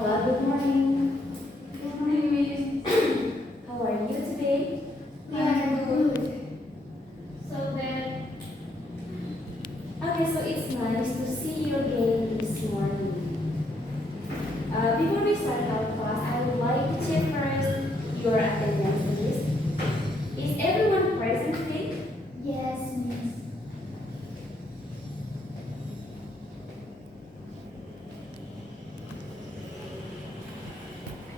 Hello, good morning. Good morning, Miss. How are you today? We are good. Okay, so it's nice to see you again this morning. Before we start our class, I would like to check first your attendance list. Is everyone present today? Yes, Miss.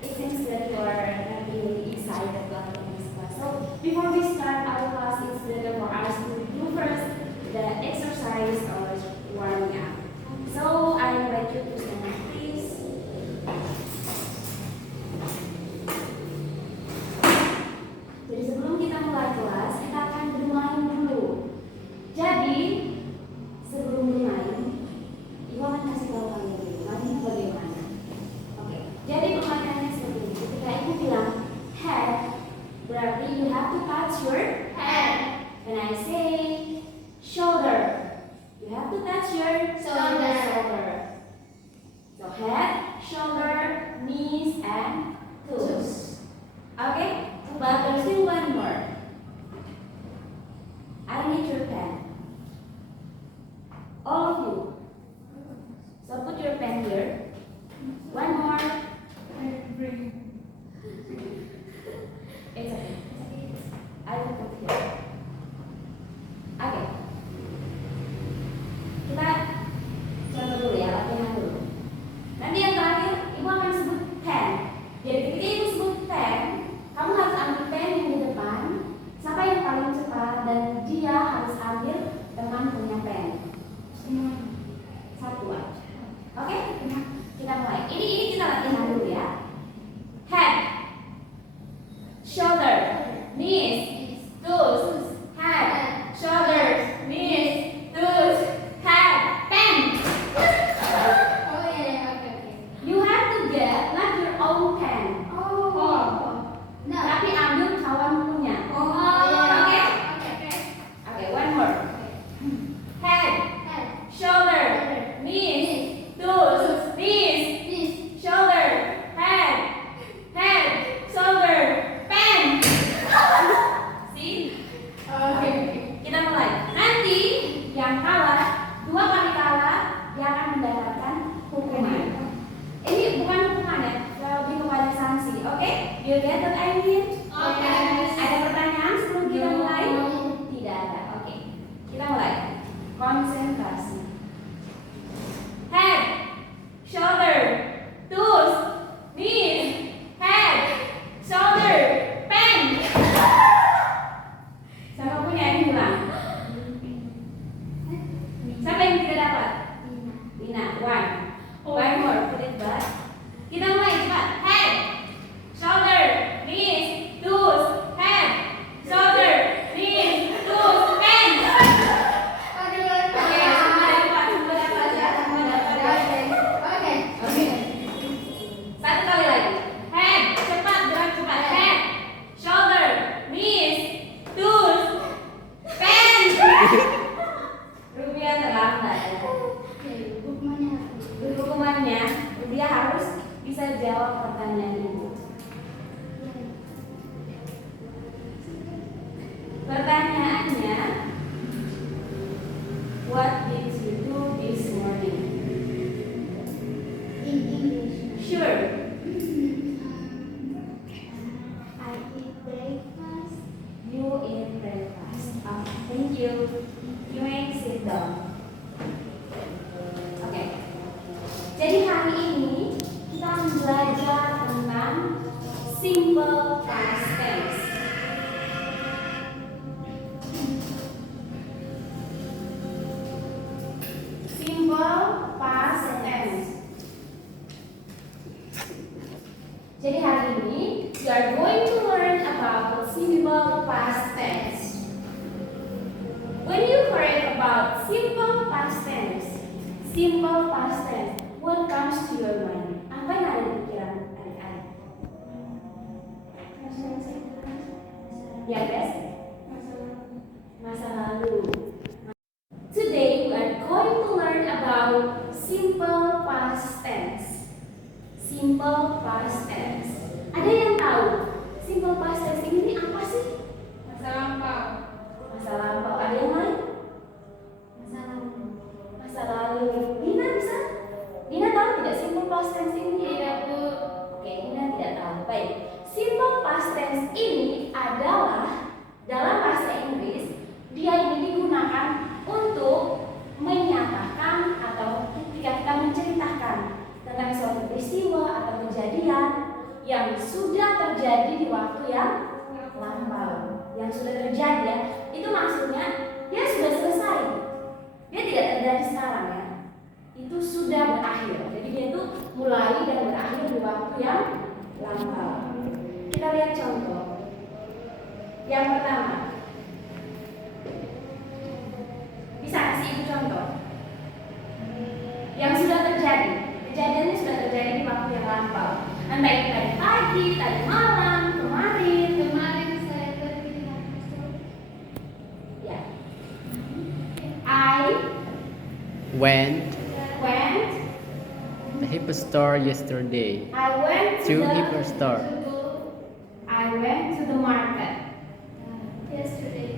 It seems that you are not really excited about this class. So before we start our class, it's better for us to do first the exercise or warming up. So I invite you to stand up, please. Jadi sebelum kita mulai kelas, kita akan bermain dulu. Jadi sebelum bermain, Ibu akan kasih tahu kalian dulu mainnya bagaimana. Oke, jadi permainannya seperti ini. Ketika Ibu bilang head, berarti you have to touch your Head. When I say shoulder, you have to touch your shoulder. So head, shoulder, knees, and toes. Okay, but there's still one more. I need your pen. All of you. So put your pen here. One more. It's okay. I will put here. Oke. Kita coba dulu ya, latihan dulu. Nanti yang terakhir, Ibu akan sebut pen. Jadi ketika Ibu sebut pen, kamu harus ambil pen yang di depan. Siapa yang paling cepat dan dia harus ambil teman punya pen. Satu aja. Oke? Kita mulai. Ini kita latihan dulu ya. Head, shoulder, knees, toes, head, shoulder, knees, toes, head, pen. Oh yeah, okay. You have to get not your own pen, Oh. No. tapi ambil kawan punya. Oh. Oke? Okay. Oke, one more. Head, Head. shoulder, knees, toes, knees, Knees. shoulder, head, shoulder, pen. See? Okay. Kita mulai. Nanti yang kalah, 2 kali kalah, dia akan mendapatkan hukuman. Ini bukan hukuman ya, lebih kepada sanksi. Oke? You get what I mean? Oke. Ada pertanyaan sebelum kita No. mulai? Tidak ada. Oke. Kita mulai. Konsentrasi. Head, shoulder, toes, knees, head, shoulder, pen. Siapa punya yang hilang? Siapa yang tidak dapat? Lina, one more, put it back. Kita mulai cepat. Head, shoulder, knees, toes, head, shoulder, knees, toes, pen. Oke, semua dapat ya, semua dapat ya. Okay. Oke. Satu kali lagi. Head, cepat, gerak cepat. Head, shoulder, knees, toes, pen. Rupiah terlambat ya. Hukumannya, dia harus bisa jawab pertanyaan ibu. Pertanyaannya, what did you do this morning? In English. Sure. I eat breakfast. You eat breakfast. Thank you. You may sit down. Oke. Jadi hari ini kita akan belajar tentang simple past tense. Simple past tense. Jadi hari ini we are going to learn about simple past tense. When you heard about simple past tense, what comes to your mind? Apa yang ada di pikiran adik-adik? Ya guys, masa lalu. Today we are going to learn about simple past tense. simple past tense. Ada yang tahu simple past tense ini apa sih? Masa lampau. Masa lampau. Ada yang lain? Masa lalu. Masa lalu. Nina bisa? Nina tahu tidak simple past tense ini? Tidak, Bu. Oke, Nina tidak tahu. Baik. Simple past tense ini adalah dalam bahasa Inggris dia ini digunakan untuk menyatakan atau ketika kita menceritakan tentang suatu peristiwa atau kejadian yang sudah terjadi di waktu yang lampau, yang sudah terjadi ya, itu maksudnya dia sudah selesai, dia tidak terjadi sekarang ya, itu sudah berakhir. Jadi dia itu mulai dan berakhir di waktu yang lampau. Kita lihat contoh. Yang pertama, bisa kasih ibu contoh yang sudah terjadi, kejadiannya sudah terjadi di waktu yang lampau. Entah itu tadi pagi, tadi malam, kemarin. Kemarin saya pergi di kampus. Ya. I Went went. the Hippo store yesterday. I went To Hippo store. I went to the market Yesterday.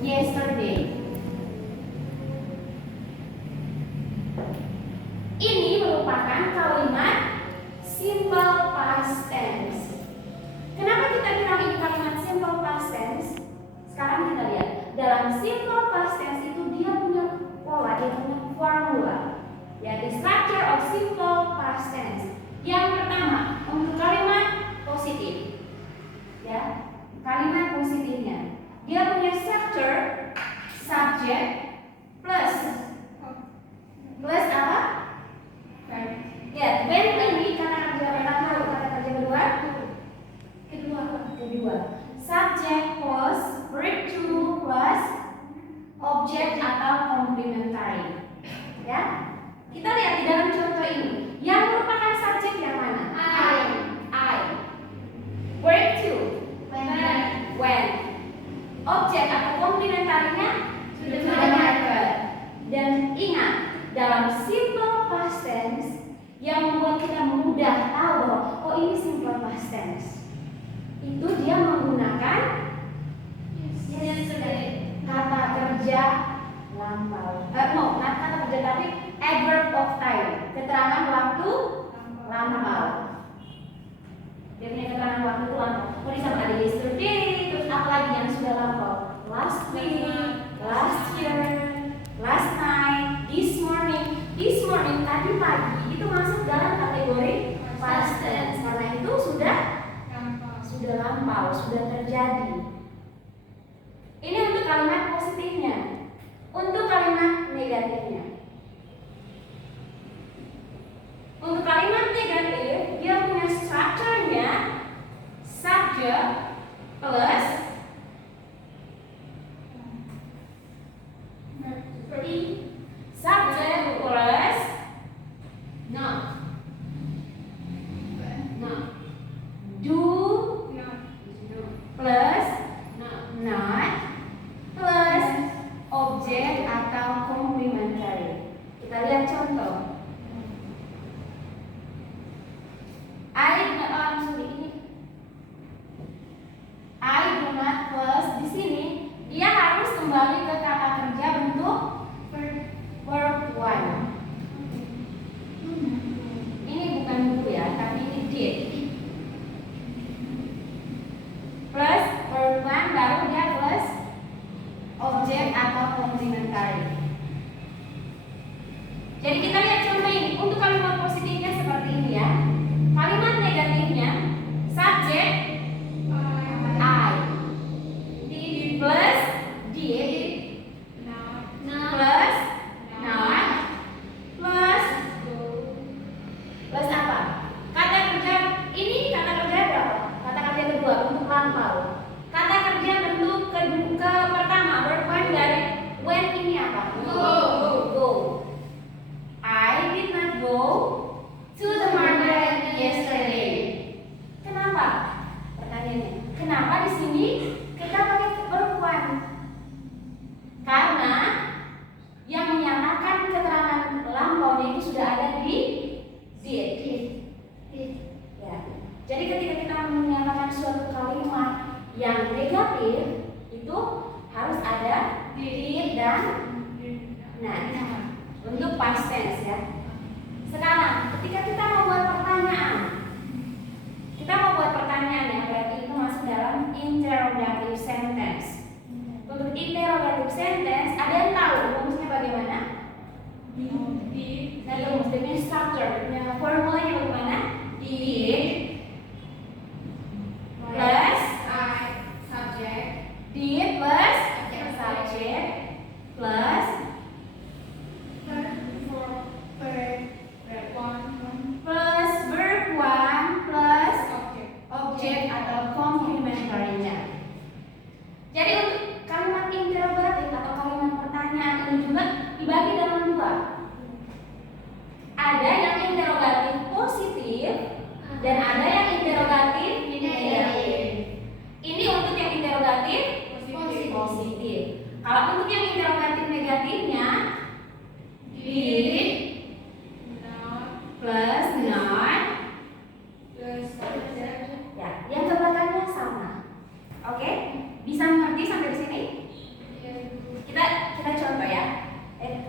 yesterday. Ini merupakan kalimat simple past tense. Kenapa kita bilang ini kalimat simple past tense? Sekarang kita lihat. Dalam simple past tense itu dia punya pola, dia punya formula. Ya, the structure of simple past tense. Yang pertama, untuk kalimat positif. Ya, kalimat positifnya. Dia punya structure subject plus apa? Ya, when ini kata kerja pertama atau kata kerja kedua? Kedua. Subject plus verb to plus object atau complementary. Ya. Kita lihat di dalam contoh ini. Yang merupakan subjek yang mana? I. Verb to when. Objek atau komplementarinya sudah ada. Dan ingat, dalam simple past tense yang membuat kita mudah tahu bahwa oh ini simple past tense, itu dia menggunakan kata kerja lampau. Not kata kerja tapi adverb of time, keterangan waktu lampau. Dia punya keterangan waktu itu lampau. Oh, di sana ada yesterday, terus apa lagi yang sudah lampau? Last week, last year, last night, this morning. This morning tadi pagi itu masuk dalam kategori past tense karena itu sudah lampau, sudah terjadi. Ini untuk kalimat positifnya. Untuk kalimat negatifnya. Untuk kalimat negatif, dia punya strukturnya subject plus subject plus not. Do plus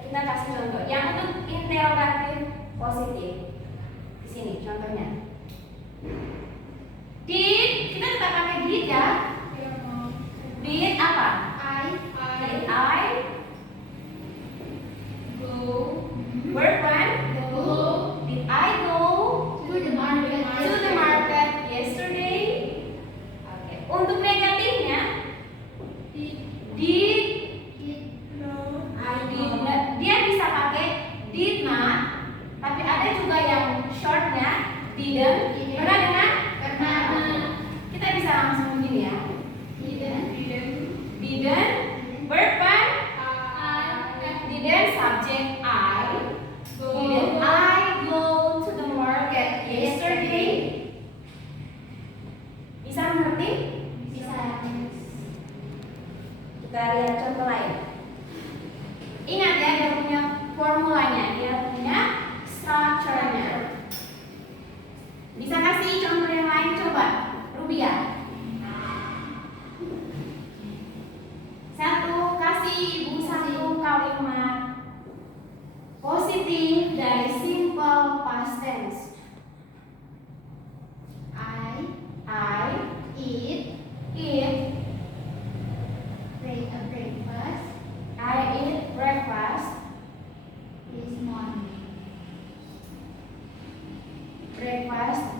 kita kasih contoh. Yang untuk interrogatif positif. Di sini contohnya. Did, kita tetap pakai did ya. Did apa? Did I Go. work one? Go. Did I go To the market. to the market yesterday? Oke. Untuk negatifnya, did No. I did not. Dia bisa pakai did not, tapi ada juga yang shortnya didn't. Pernah dengar? Pernah. Kita bisa langsung begini ya. Didn't. Verb one. Didn't subject I. Didn't I go to the market yesterday? Bisa mengerti? Bisa. Kita lihat contoh lain. Ingat ya, dia punya formulanya, dia punya structure-nya. Bisa kasih contoh yang lain, coba. Rubia. Kasih ibu satu kalimat positif dari simple past tense. I Eat eat breakfast I eat breakfast this morning.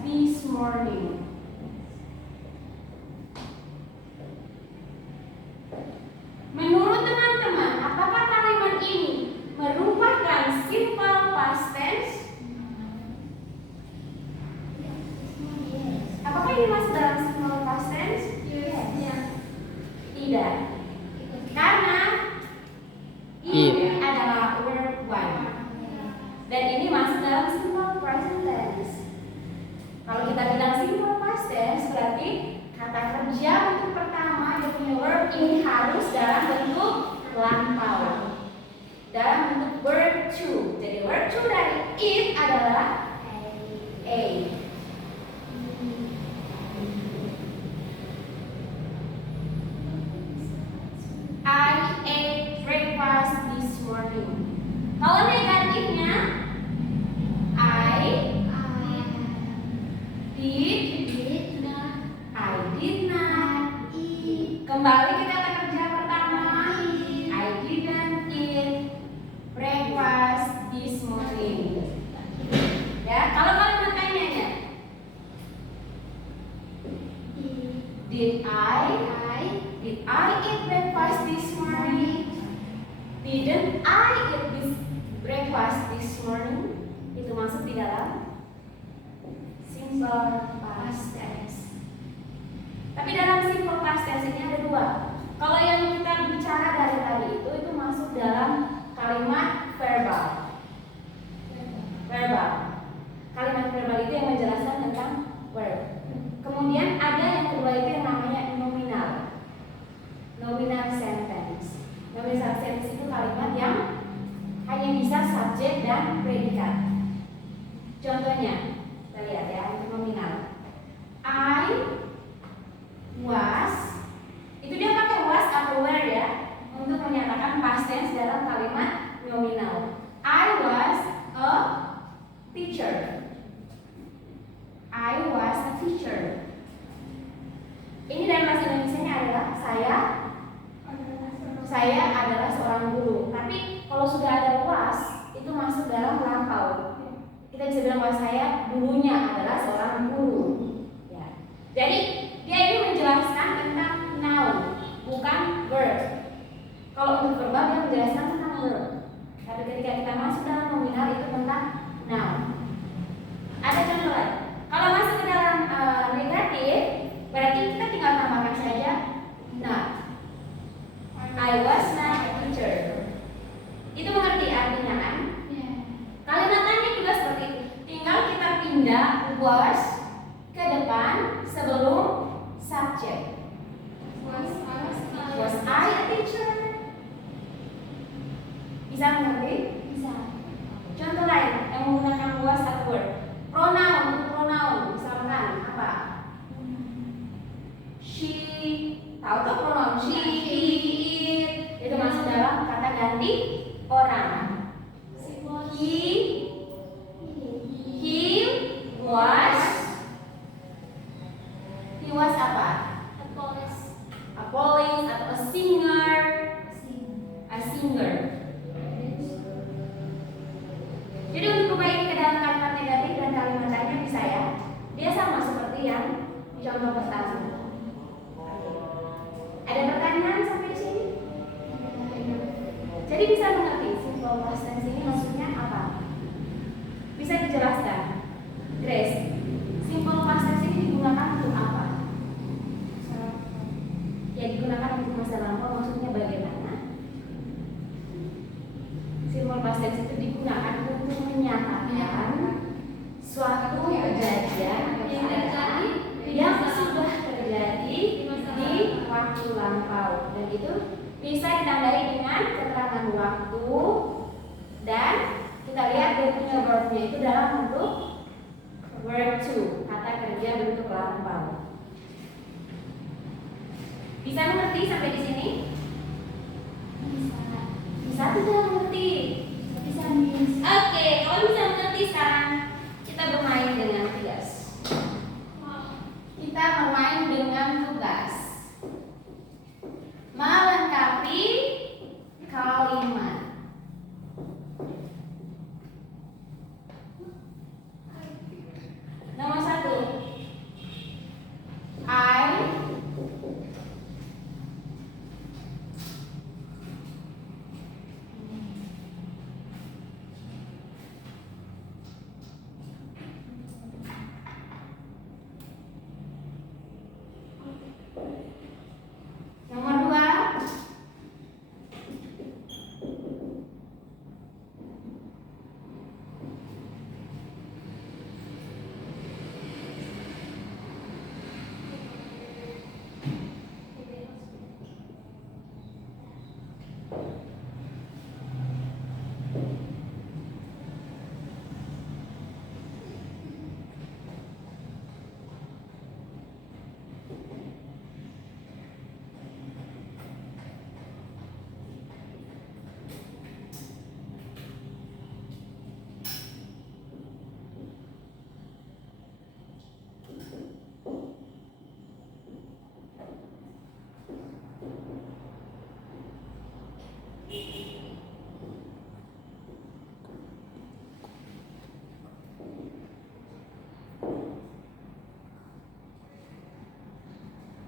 this morning. Menurut teman-teman, apakah kalimat ini merupakan simple past tense? Apakah ini masuk dalam simple past tense? Tidak. Karena ini adalah verb one. Dan ini masuk dalam simple present tense. Kalau kita bilang simple past tense, berarti kata kerja untuk pertama yang punya verb ini harus dalam bentuk lampau, dalam bentuk verb to. Jadi verb to dari eat adalah a. I ate breakfast this morning. Kalau negatifnya, I did not eat. Kembali ke kata kerja pertama. I didn't eat breakfast this morning. Ya, kalau kalimat tanyanya, did I eat breakfast this morning? Didn't I eat this breakfast this morning? Itu masuk di dalam simple past tense. Tapi dalam simple past tense ini ada dua. Kalau yang kita bicara dari tadi itu masuk dalam kalimat verbal. Verbal. Kalimat verbal itu yang menjelaskan tentang verb. Kemudian ada yang kedua itu yang namanya nominal. Nominal sentence. Nominal sentence itu kalimat yang hanya bisa subjek dan predikat. Contohnya, kita lihat ya, untuk nominal. I was, itu dia pakai was atau were ya, untuk menyatakan past tense dalam kalimat nominal. I was a teacher. I was a teacher. Ini dalam bahasa Indonesia-nya adalah saya adalah seorang guru. Tapi kalau sudah ada was, itu masuk dalam lampau. Kita bisa bilang bahwa saya dulunya adalah seorang guru. Ya. Jadi dia ini menjelaskan tentang noun, bukan verb. Kalau untuk verbal dia menjelaskan tentang verb. Tapi ketika kita masuk dalam nominal itu tentang noun. Ada contoh lain. Kalau masuk ke dalam negatif, berarti kita tinggal tambahkan saja not. I was not a teacher. Itu mengerti artinya kan? Kalimat tanya juga seperti itu. Tinggal kita pindah was ke depan sebelum subject. Was I a teacher? Bisa mengerti? Bisa. Contoh lain yang menggunakan was atau word. Pronoun, misalkan apa? She, tahu tuh pronoun she, he, it. Itu masuk dalam kata ganti orang. He was. He was apa? A police atau a singer. A singer. Jadi untuk rubah ini ke dalam kalimat negatif dan kalimat tanya bisa ya. Dia sama seperti yang di contoh pertama. Ada pertanyaan sampai di sini? Jadi bisa mengerti simple past tense ini maksudnya apa? Bisa dijelaskan? Grace, simple past tense ini digunakan untuk apa? Ya digunakan untuk masa lampau, maksudnya bagaimana? Simple past tense itu digunakan untuk menyatakan suatu kejadian yang sudah terjadi di waktu lampau, dan itu bisa ditandai dengan keterangan waktu, dan kita lihat dia punya verbnya itu dalam bentuk verb to, kata kerja bentuk lampau. Bisa mengerti sampai di sini? Bisa tidak mengerti? Bisa miss. Oke, kalau bisa mengerti sekarang kita bermain dengan tugas. Kita bermain dengan tugas melengkapi kalimat. Nomor 1, I nomor 2,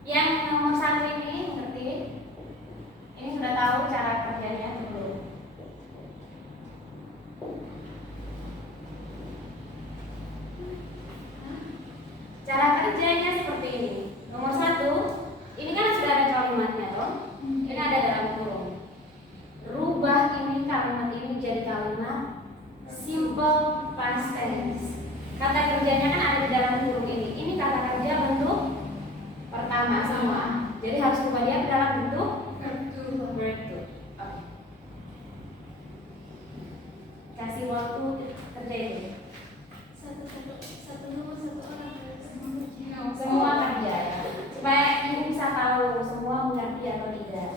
yang nomor 1 ini ngerti? Ini sudah tahu cara kerjanya atau belum? Cara kerjanya seperti ini. Nomor 1, ini kan sudah ada kalimatnya toh. Ini ada dalam kurung. Rubah ini kalimat ini jadi kalimat simple past tense. Kata kerjanya kan ada di dalam kurung ini. Ini kata kerja bentuk pertama semua. Jadi harus rubah dia ke dalam bentuk verb to. Oke. Kasih waktu kerja ini. Semua kerja supaya ibu bisa tahu semua mengerti atau tidak.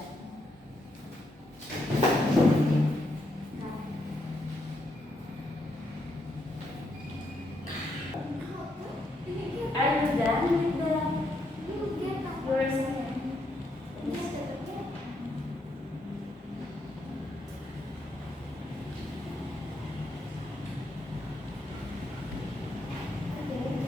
Are you done with the your assignment? Okay.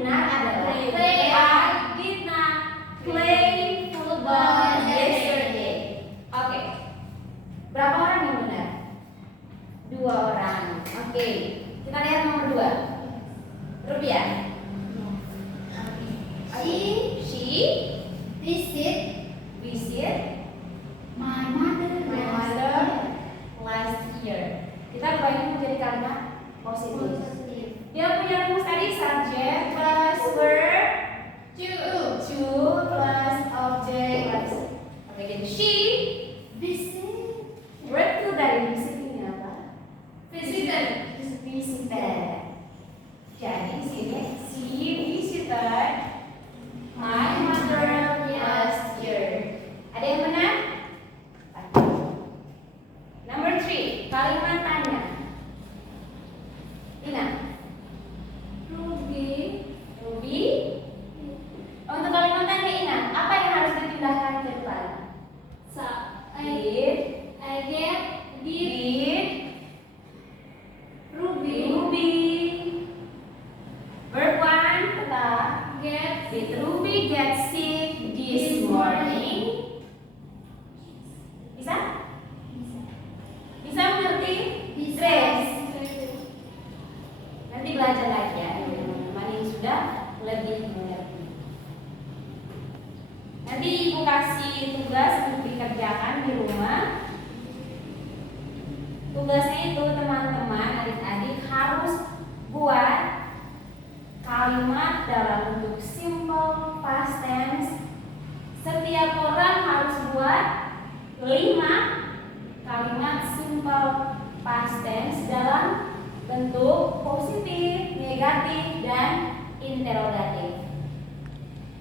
benar adalah Play. I did not play football yesterday. Oke. Berapa orang yang benar? 2 orang. Oke. Kita lihat nomor 2. Rupiah. She visit My mother. my mother last year. Kita ubah ini menjadi kalimat positif. Dia punya rumus tadi subject plus verb to plus object plus. Oke, jadi she verb to dari visit ini apa? Visited. Jadi di sini she visited my mother last year. Ada yang benar? Number 3, kalimat tanya. Ina. Ruby. Untuk kalimat tanya Ina, apa yang harus dipindahkan ke depan? Did Ruby. Verb 1 tetap. Did Ruby get sick this morning? Bisa? Bisa mengerti? Dress. Nanti belajar lagi ya, teman-teman yang sudah lebih mengerti. Nanti ibu kasih tugas untuk dikerjakan di rumah. Tugasnya itu teman-teman, adik-adik harus buat kalimat dalam bentuk simple past tense. Setiap orang harus buat 5 kalimat simple past tense dalam bentuk positif, negatif, dan interrogatif.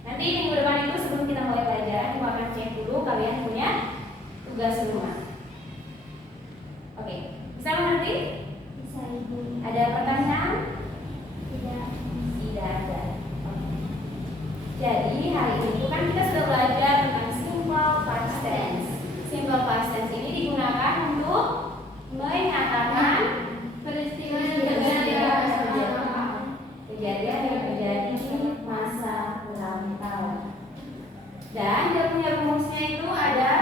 Nanti minggu depan itu sebelum kita mulai pelajaran, ibu akan cek dulu kalian punya tugas rumah. Oke, bisa mengerti? Ada pertanyaan? Tidak ada. Oke. Jadi hari ini kan kita sudah belajar tentang simple past tense. Simple past tense ini digunakan untuk menyatakan kejadian yang terjadi di masa lampau. Dan dia punya rumusnya itu ada.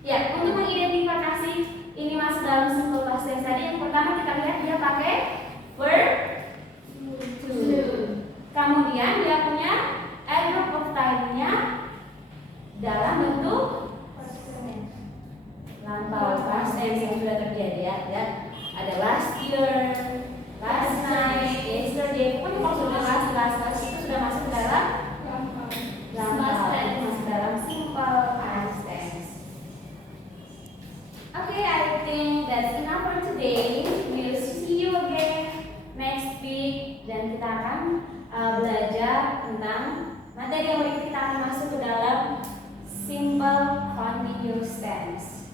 Ya, untuk mengidentifikasi ini masuk dalam simple past tense tadi, yang pertama kita lihat dia pakai verb to. Kemudian dia punya adverb of time-nya dalam bentuk lampau past tense yang sudah terjadi ya. Ada last year, last night, yesterday. Pokoknya kalau sudah last itu sudah masuk dalam lampau, masuk dalam simple past tense. Okay, I think that's enough for today. We'll see you again next week dan kita akan belajar tentang materi yang berikut. Kita akan masuk ke dalam simple continuous tense.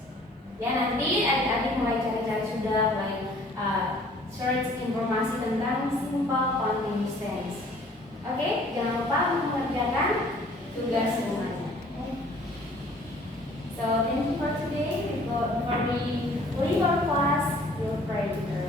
Ya, nanti adik-adik mulai cari-cari sudah mulai search informasi tentang simple continuous tense. Oke, jangan lupa untuk mengerjakan tugas rumahnya. So thank you for today. For the labor class, we'll pray together.